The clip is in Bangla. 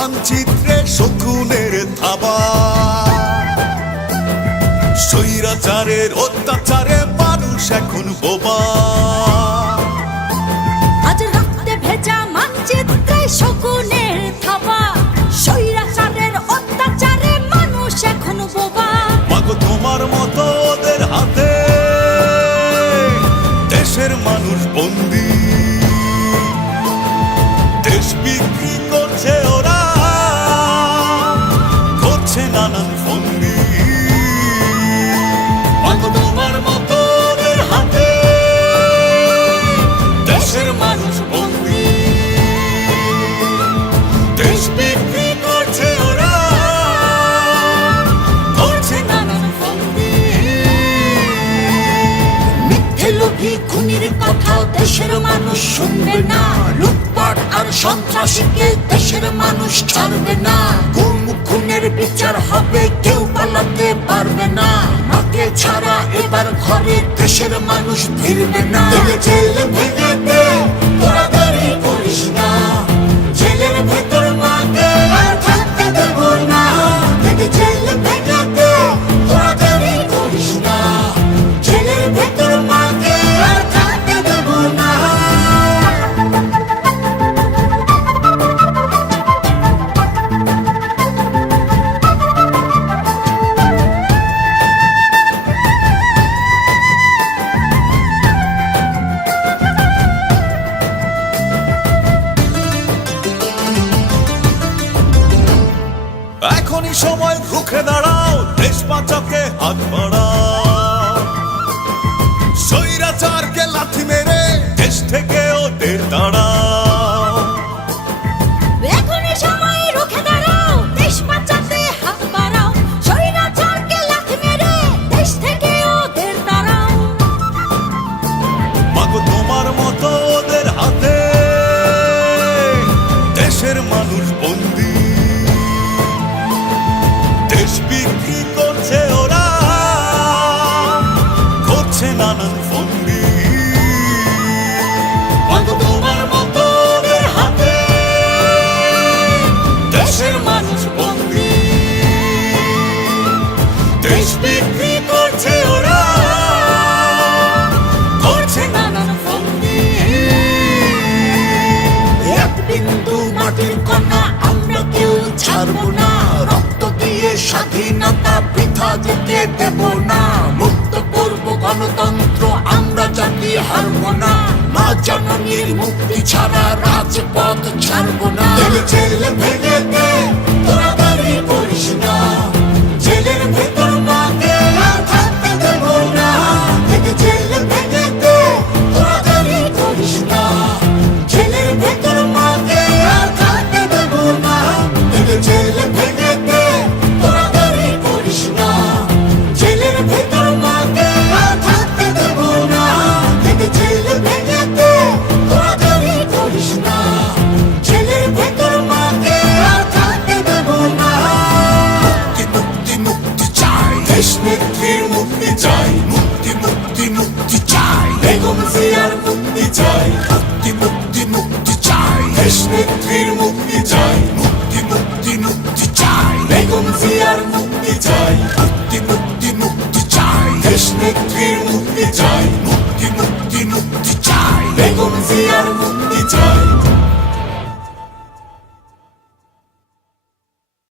মানচিত্রে শকুনের থাবা। স্বৈরাচারের অত্যাচারে মানুষ এখন বোবা। আজ রক্তে ভেজা মানচিত্রে শকুনের থাবা। স্বৈরাচারের অত্যাচারে মানুষ এখন বোবা। মাগো তোমার মতো ওদের হাতে দেশের মানুষ বন্দী। দেশ বিক্রি করছে ওরা, করছে নানান ফন্দি। মাগো তোমার মতো ওদের হাতে দেশের মানুষ বন্দী। দেশ বিক্রি করছে ওরা, করছে নানান ফন্দি। মিথ্যে লোভী খুনির কথা দেশের মানুষ শুনবে না। লুটপাট আর সন্ত্রাসীকে দেশের মানুষ ছাড়বে না। গুম খুনের বিচার হবে, কেউ পালাতে পারবে না। মাকে ছাড়া এবার ঘরে দেশের মানুষ ফিরবে না। জেল ভেঙে দে, তোরা দেরি করিস না। জেলের ভেতর মাকে আর থাকতে দেব না। জেল ভেঙে দে, তোরা দেরি করিস না। জেলের ভেতর মাকে আর থাকতে দেব না। এখনই সময় রুখে দাঁড়াও, দেশ বাঁচাতে হাত বাড়াও। স্বৈরাচারকে লাথি মেরে দেশ থেকে ওদের তাড়াও। এখনই সময় রুখে দাঁড়াও, দেশ বাঁচাতে হাত বাড়াও। স্বৈরাচারকে লাথি মেরে দেশ থেকে ওদের তাড়াও। মাগো তোমার মতো ওদের হাতে দেশের মানুষ বন্দী। দেশ বিক্রি করছে ওরা, করছে নানান ফন্দি। মাগো তোমার মতো ওদের হাতে দেশের মানুষ বন্দী। দেশ বিক্রি করছে ওরা, করছে নানান ফন্দি। এক বিন্দু মাটির কণা আমরা কেউ ছাড়বো না। রক্ত দিয়ে স্বাধীনতা বৃথা যেতে দেব না। মুক্ত করব গণতন্ত্র, আমরা জাতি হারব না। মা জননীর মুক্তি ছাড়া রাজপথ ছাড়বো না। জেল ভেঙে দে, তোরা দেরি করিস না। জেলের ভেতর মাকে আর থাকতে দেব না। জেল ভেঙে দে, তোরা দেরি করিস না। জেলের ভেতর মাকে আর থাকতে দেব না। জেল ভেঙে দে, তোরা দেরি করিস না। জেলের ভেতর মাকে আর থাকতে দেব না। জেল ভেঙে দে, তোরা দেরি করিস না। জেলের ভেতর মাকে আর থাকতে দেব না। মুক্তি মুক্তি মুক্তি চাই, দেশ নেত্রীর মুক্তি চাই। মুক্তি মুক্তি মুক্তি চাই, বেগম জিয়ার মুক্তি চাই। মুক্তি মুক্তি মুক্তি চাই, দেশ নেত্রীর মুক্তি চাই। মুক্তি মুক্তি মুক্তি চাই, বেগম জিয়ার মুক্তি চাই। মুক্তি মুক্তি মুক্তি চাই, দেশ নেত্রীর মুক্তি চাই। মুক্তি মুক্তি মুক্তি চাই, বেগম জিয়ার মুক্তি চাই।